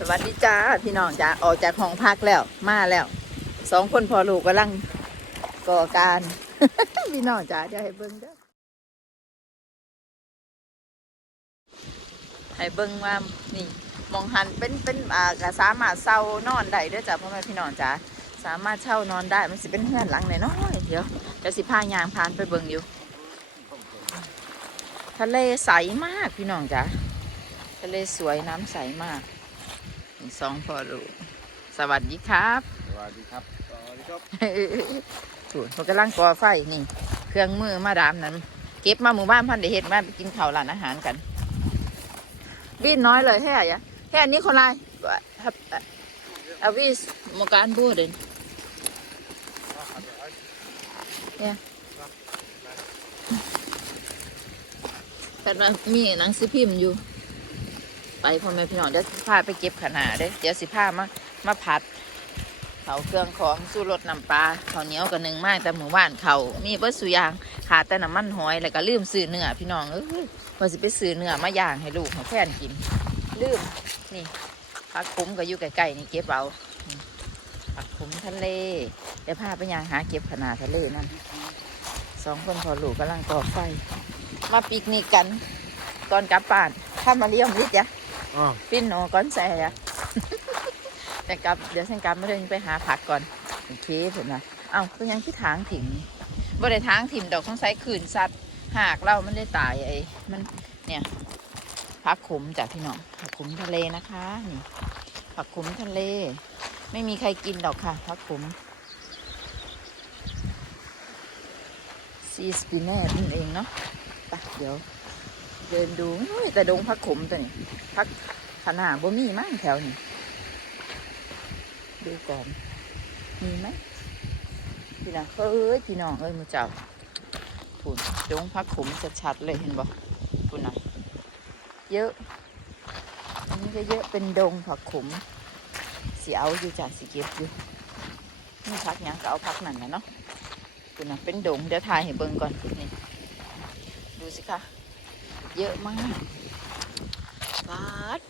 สวัสดีจ้าพี่น้องจ้าออกจากห้องพักแล้วมาแล้วสองคนพอลูกกำลังก่อการ พี่น้องจ้าจะให้เบิ้งเด้อให้เบิ้งว่านี่มองหันเป็นเป็นอ่าก็สามารถเช่านอนได้ด้วยจ้าพ่อแม่พี่น้องจ้าสามารถเช่านอนได้มันสิเป็นเฮือนหลังน้อยเดี๋ยวเดี๋ยวสิพายางพานไปเบิ้งอยู่ ทะเลใสมากพี่น้องจ้าทะเลสวยน้ำใสมาก สองพ่อลูกสวัสดีครับ สวัสดีครับสวัสดีครับถูกเขากำลังก่อไฟนี่ เครื่องมือมาดามนั้น เก็บมาหมู่บ้านพันเดเห็ดมาไปกินข้าวร้านอาหารกัน บินน้อยเลยแค่ยะแค่นี้คนไรครับอาวิสโมการบูเดนเนี่ยแต่ว่ามีหนังสือพิมพ์อยู่ ไปพ่อแม่พี่น้องเดี๋ยวสิพาไปเก็บขนาดเด้เดี๋ยวสิพามามาผัดเขาเครื่องของสู้รสน้ำปลาข้าวเหนียวกับหนึ่งไม้แต่หมู่บ้านเขามีเบิดสุยางขาแต่น้ำมันหอยแล้วก็ลืมซื้อเนื้อพี่น้องเอ้ยว่าสิไปซื้อเนื้อมาย่างให้ลูกให้แฟนกินลืมนี่ผักคุ้มก็อยู่ใกล้ๆนี่เก็บเอาผักคุ้มทะเลเดี๋ยวพาไปย่างหาเก็บขนาดทะเลนั่นสองคนพอลูกกำลังก่อไฟ มาปิกนิกกันก่อนกลับบ้านถ้ามาเลี้ยงนิดจ้ะ ปิ้นโนก้อนแซ่อะแต่กลับเดี๋ยวฉันกลับมาเดินไปหาผักก่อนโอเคเห็นไหมเอ้าก็ยังที่ทางถิ่มบ่ได้ทางถิ่มดอกต้องใช้ขืนสัตว์หากเรามันได้ตายไอ้มันเนี่ยผักขมจากพี่น้องผักขมทะเลนะคะนี่ผักขมทะเล ไม่มีใครกินดอกค่ะผักขมซีสปินเนตนั่นเองเนาะไปเดี๋ยว เดินดูแต่ดงผักขมตัวนี้ผักขนาบ่มีมั้งแถวนี้ดูก่อน มีไหมพี่น้องเอ้ยพี่น้องเอ้ยมือเจ้าถุนดงผักขมชัดๆเลยเห็นบ่คุณน่ะเยอะอันนี้ก็เยอะเป็นดงผักขมสีเอาอยู่จ้ะสีเก็บอยู่นี่พักหยังก็เอาพักนั่นนะเนาะคุณน่ะเป็นดงเดี๋ยวถ่ายให้เบิ่งก่อนนี่ดูสิคะ เยอะมากบาด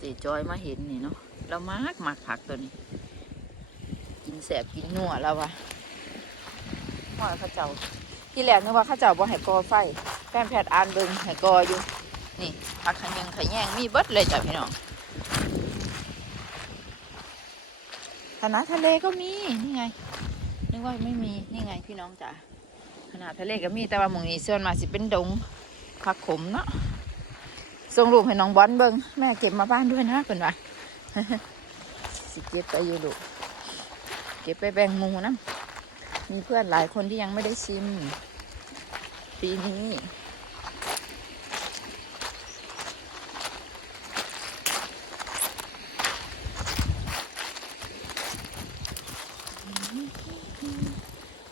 ตีจอยมาเห็นนี่เนาะเรามากมากผักตัวนี้ กินแสบกินนัวแล้ววะว่าข้าเจ้า ที่แรกนึกว่าข้าเจ้าบ่ให้กอไฟแฟนแพทย์อ่านเบิ่งให้กออยู่ นี่ผักขยังขะแยงมีเบิดเลยจ้ะพี่น้องขนาดทะเลก็มี นี่ไง นึกว่าไม่มี นี่ไงพี่น้องจ้ะขนาดทะเลก็มีแต่ว่าหมองนี้ส่วนมาสิเป็นดง ผักขมเนาะส่งรูปให้น้องบอลเบิงแม่เก็บมาบ้านด้วยนะเพิ่นว่าสิเก็บไปอยู่ลูกเก็บไปแบ่งมูนะมีเพื่อนหลายคนที่ยังไม่ได้ชิม ปีนี้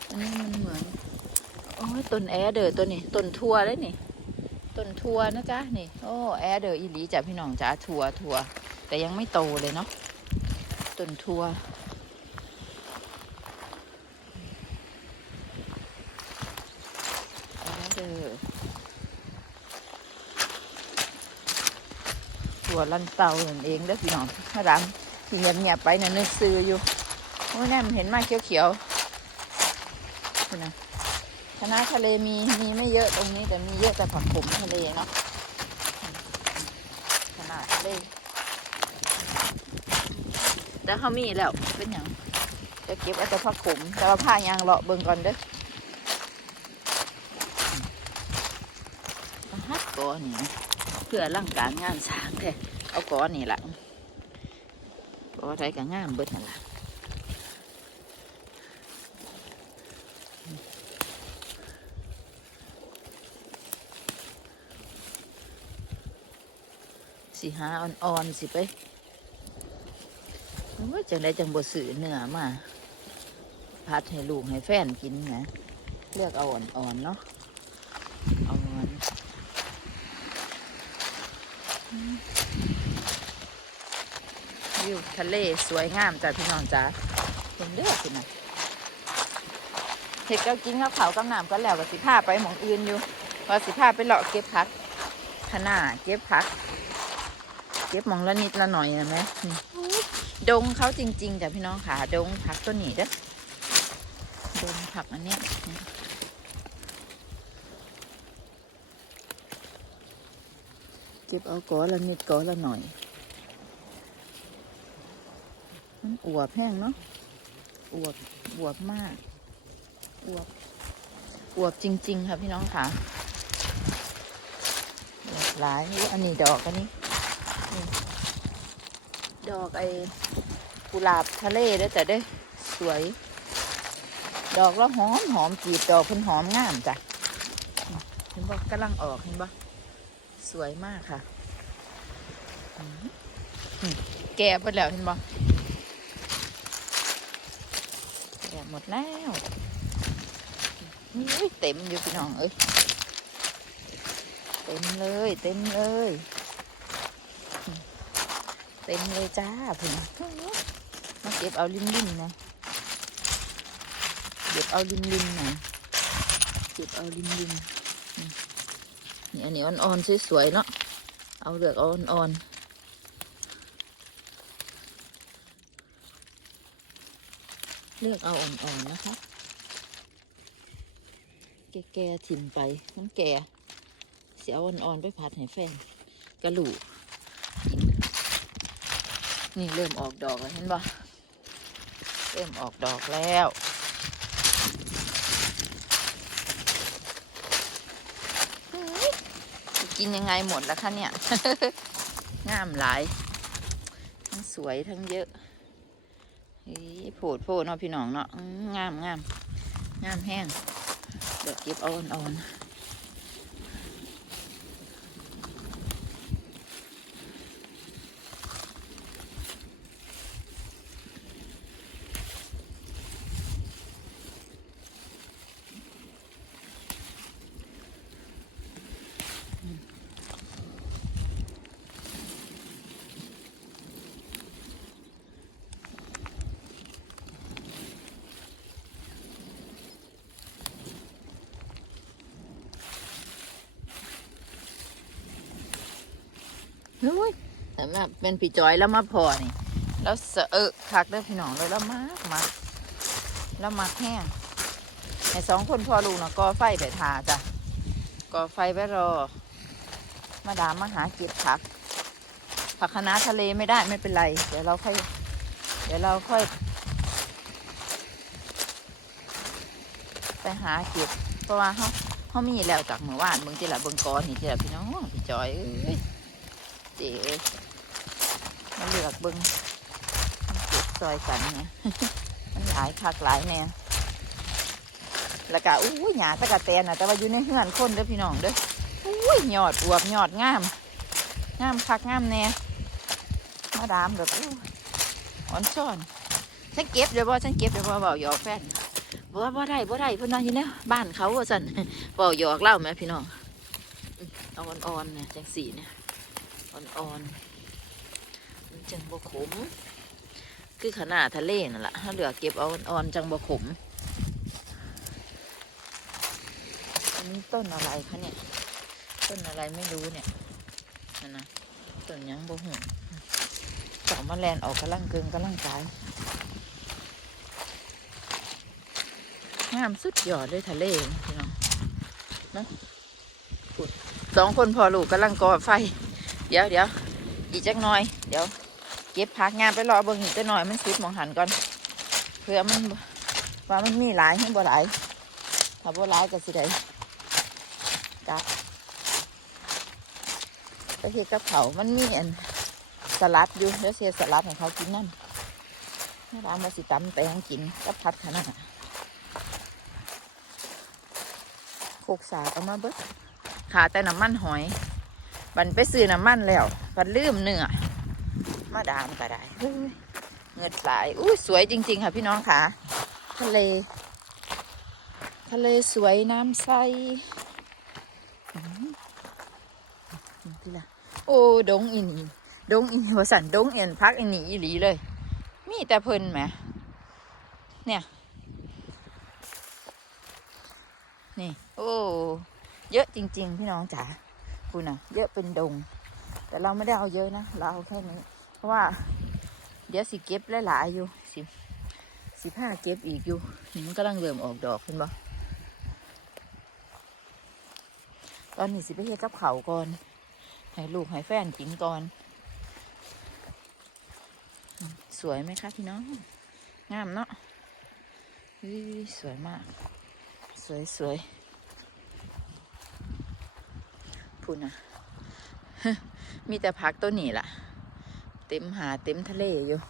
อันนี้มันเหมือน โอ้ยต้นแอร์เดอตัวนี้ต้นทัวเลยนี่ ต้นทัวนะจ๊ะนี่โอ้แอร์เดออีหลีจ้ะพี่น้องจ้ะทัวทัวแต่ยังไม่โตเลยเนาะต้นทัวแอเดอทัวลันเตานั่นเองเด้อพี่น้องถ้าดำที่เงียบไปเนี่ยนึกซื้ออยู่โอ้ยแน่มเห็นมากเขียวๆคุณนะ คณะทะเลมีมีไม่เยอะตรงนี้แต่มีเยอะแต่ผักขมทะเลเนาะขนาดทะเลแต่เขามีแล้วเป็นอย่างจะเก็บเอาแต่ผักขมแต่ว่าผ้ายางเลาะเบิ่งก่อนเด้อฮัดก้อนนี่เพื่อร่างการงานสร้างแท้เอาก้อนนี่ละก้อนไรกับงามเบิดนั่นละ สิหาอ่อนๆสิไปว่าจังได้จังบดสื่อเนื้อมาพัดให้ลูกให้แฟนกินนะเลือกเอาอ่อนๆเนาะเอาอ่อนวิวทะเลสวยงามจ้ะพี่น้องจ้าเป็นเลือกสินะเห็ดก็กินข้าวขาวกับน้ำก็แล้วว่าสิพาไปหมองอื่นอยู่ว่าสิพาไปเลาะเก็บผักขนาเก็บผัก เก็บมองละนิดละหน่อยเห็นไหมนี่ดงเขาจริงๆจ้ะพี่น้องค่ะ ดงผักต้นนี้เด้อดงผักอันเนี้ยเก็บเอากอละนิดกอละหน่อย มันอวบแห้งเนาะอวบอวบมากอวบอวบจริง ๆ ค่ะพี่น้องค่ะหลาหลายอันนี้ดอกอันนี้นี่ ดอกไอกุหลาบทะเลเด้อแต่เด้อสวย ดอกแล้วหอมหอมจีบดอกเพิ่นหอมงามจ้ะเห็นบ่กำลังออกเห็นบ่สวยมากค่ะแก่ไปแล้วเห็นบ่แดดหมดแล้วเต็มอยู่พี่น้องเอ้ยเต็มเลย เต็มเลย ต็มเลยจ้าพี่น้องมาเก็บเอาริมริมนะเก็บเอาริมริมๆนะเก็บเอาริมริมนี่นี่อันนี้อ่อนๆสวยๆเนาะเอาเลือกเอาอ่อนๆเลือกเอาอ่อนๆนะคะแก่ๆถิ่มไปมันแก่เสียอ่อนๆไปผัดให้แฟนกระหลูกิน นี่เริ่มออกดอกแล้วเห็นปะเริ่มออกดอกแล้วกินยังไงหมดแล้วคะเนี่ยงามหลาย ทั้งสวยทั้งเยอะโผดโผดเนาะพี่น้องเนาะงามงามงามแห้งเดี๋ยวเก็บเอาอ่อนๆ เฮ้ยแต่แบบเป็นผีจอยแล้วมาพอนี่ แล้วเสอเอะคักเด้พี่น้องเลยแล้วมากมาแล้วมากแห้งไอ้สองคนพอลูกนะก่อไฟไปทาจ้ะก่อไฟไปรอ มาดามมาหาเก็บผัก ผักคะน้าทะเลไม่ได้ไม่เป็นไร เดี๋ยวเราค่อย เดี๋ยวเราค่อย ไปหาเก็บเพราะว่าเขาเขามีแล้วจากเมื่อวานเบิ่งจิละเบิ่งกอนนี่จิละพี่น้องพี่จอยเอ้ย เจ๋เอ้ยมาเลือกเบิ่งเก็บซอยกันเนี่ยมันหลายคักหลายแน่แล้วก็อู้ยหยาตะกะแตนนะแต่ว่าอยู่ในเฮือนคนเด้อพี่น้องเด้ออู้ยยอดอวบยอดงามงามคักงามแน่มาดามแบบอู้อ่อนช้อนฉันเก็บเดี๋ยวบ่ฉันเก็บเดี๋ยวบ่เบาหยอกแฟนบ่บ่ได้บ่ได้เพิ่นนอนอยู่ในบ้านเขาว่าซั่นเบาหยอกเล่าแม่พี่น้องอ่อนๆเนี่ยจังสีเนี่ย อ่อนๆมันจังบ่ขม คือขนาดทะเลนั่นแหละถ้าเหลือเก็บเอาอ่อนๆจังบ่ขม อันนี้ต้นอะไรคะเนี่ย ต้นอะไรไม่รู้เนี่ยนั่นนะต้นยังบ่หูเจาะมาแลนออกกำลังเกิงกำลังกายงามสุดยอดเลยทะเลพี่น้องนะพูดสองคนพอลูกกำลังก่อไฟ เดี๋ยวเดี๋ยวอีกจักหน่อย เดี๋ยว เก็บผักงานไปรอเบิ่งอีกจักหน่อยมันสุดหมองหันก่อนเพื่อมันว่ามันมีหลายให้บ่หลายถ้าบ่หลายก็สิได้กลับไปเฮ็ดกับเขามันมีอันสลัดอยู่เดี๋ยวเสียสลัดให้เขากินนั่นแม่ร้านมาสิตำแตงกินกับผัดขนาดโคกสากเอามาเบิดขาแต่น้ำมันหอย บันไปซื้อน้ำมันแล้วบันลืมเนื้อมาดามก็ได้เงินหลายอู้สวยจริง ๆ ค่ะพี่น้องค่ะทะเล ทะเลสวยน้ำใสนี่ล่ะโอ้ดงอินีดงอินวสันดงเอ็นพักอินีอีหลีเลย มีแต่เพลินแหมเนี่ยนี่ โอ้ เยอะจริง ๆ พี่น้องจ๋า คุณน่ะเยอะเป็นดง แต่เราไม่ได้เอาเยอะนะเราเอาแค่นี้ เพราะว่า เดี๋ยวสิเก็บหลายๆอยู่สิสิผ้าเก็บอีกอยู่นี่มันกำลังเริ่มออกดอกเห็นบ่ตอนนี้สิไปเฮ็ดกับเขาก่อนให้ลูกให้แฟนกินก่อน สวยไหมคะพี่น้อง งามเนาะสวยมาก สวยสวย พูดนะมีแต่พักตัวนี้ล่ะ เต็มหาเต็มทะเลอยู่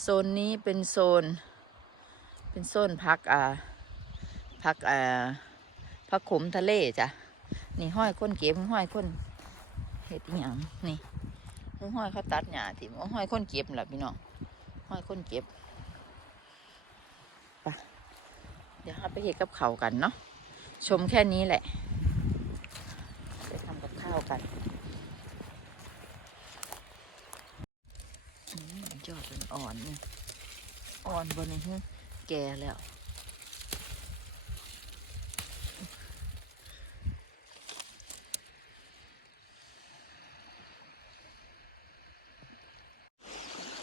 โซนนี้เป็นโซน เป็นโซนพักอ่าพักอ่าพักขมทะเลจ้ะ นี่ห้อยคนเก็บห้อยคนเห็ดหย่างนี่ห้อยเขาตัดหญ้าถิ่มห้อยคนเก็บแหละพี่น้องห้อยคนเก็บไปเดี๋ยวเราไปเห็ดกับเขากันเนาะชมแค่นี้แหละ ข้าวกันอืมยอดมันอ่อนเนี่ยอ่อนบนนี้ฮึแก่แล้ว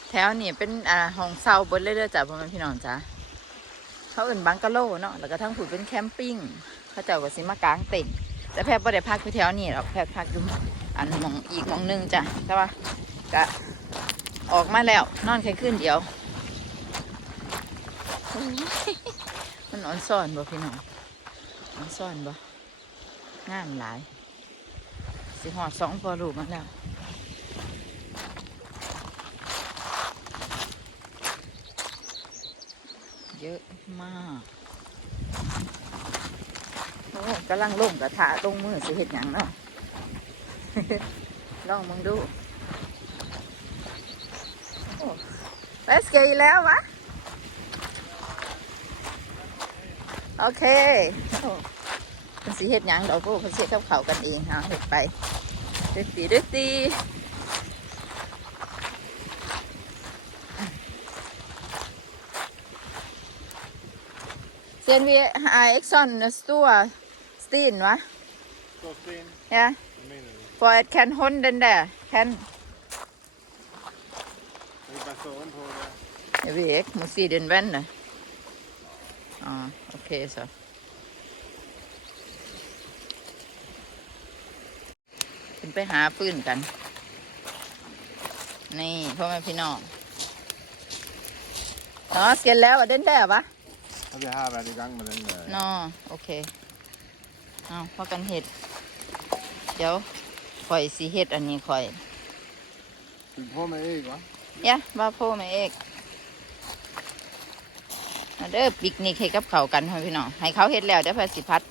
แถวนี่เป็นอ่าห้องเซาบนเลยเด้อจ้ะพ่อแม่พี่น้องจ้ะเขาเอื่นบังกะโลเนาะแล้วก็ทั้งผูดเป็นแคมปิ้งเขาเจ้าก็สิมากางเต็นท์ แต่แพทย์บ่ได้พักอยู่แถวนี้หรอกแพทย์พักอยู่อันหมองอีกหมองหนึงจ้ะใช่ปะก็ออกมาแล้ว นอนแค่คืนเดียวโอ้ยมันอ่อนซ่อนบ่พี่น้องอ่อนซ่อนบ่งามหลาย สิหอดสองพอลูกมันแล้วเยอะมากโอ้ กำลังล่มกระถาลงมือสิเห็ดหยังเนาะลองมึงดูเบสเกยแล้ววะ โอเคเป็นสีเห็ดหยังเราพวกเป็นสีข้าวเขากันเองฮะเห็ดไปดึกตีดึกตีเซียนวีไอเอ็กซอนสตัว 16 วะ 16 yeah minutes. for it can hold in there can vi passer rundt på det jeg ved ikke måske det er en vand der ah, okay så den ไปหาฟืนกัน นี่พ่อแม่พี่น้องอ๋อเสร็จแล้วอะเดินได้ปะ Vi har været i gang med den der. Nå, okay. เคเอาพอกันเห็ด เดี๋ยวข่อยสีเห็ดอันนี้ข่อย Du på med ägg va? ยะว่าพ่อแม่เอกมาเด้อปิกนิกให้กับเขาวกันค่ะพี่น้องให้เขาเห็ดแล้วเดี๋ยวพาสิพัด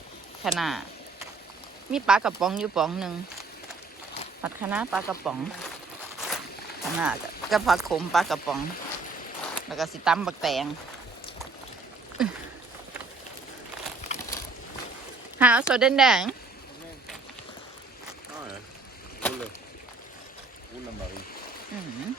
คณะมีปลากระป๋องอยู่ป๋องหนึ่งผัดคะน้าปลากระป๋องคณะกับผักขมปลากระป๋อง แล้วก็สิตำบักแตง หาเอาโซดแดง Ja, ja. Rulle. Rulle Marie. ๆอืม